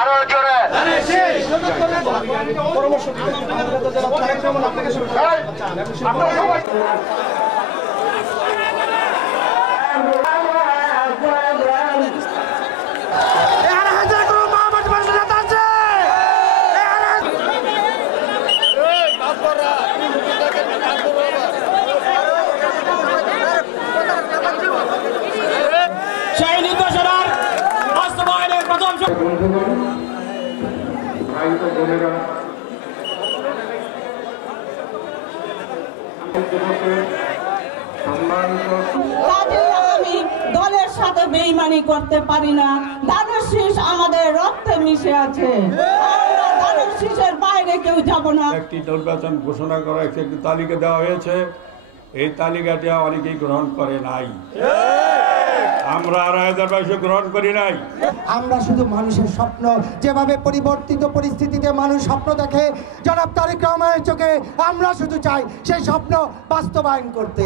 আরো জোরে সেই নির্দেশনার বাস্তবায়নের প্রথম আমি দলের সাথে বেইমানি করতে পারি না। ধানের শীষ আমাদের রক্তে মিশে আছে, আমরা ধানের শীষের বাইরে কেউ যাব না। একটি নির্বাচন ঘোষণা করা একটি তালিকা দেওয়া হয়েছে, এই তালিকাটি অনেকেই গ্রহণ করে নাই। আমরা ২২০২ গ্রহণ করি নাই। আমরা শুধু মানুষের স্বপ্ন, যেভাবে পরিবর্তিত পরিস্থিতিতে মানুষ স্বপ্ন দেখে জনাব তারেক রহমানের চোখে, আমরা শুধু চাই সেই স্বপ্ন বাস্তবায়ন করতে।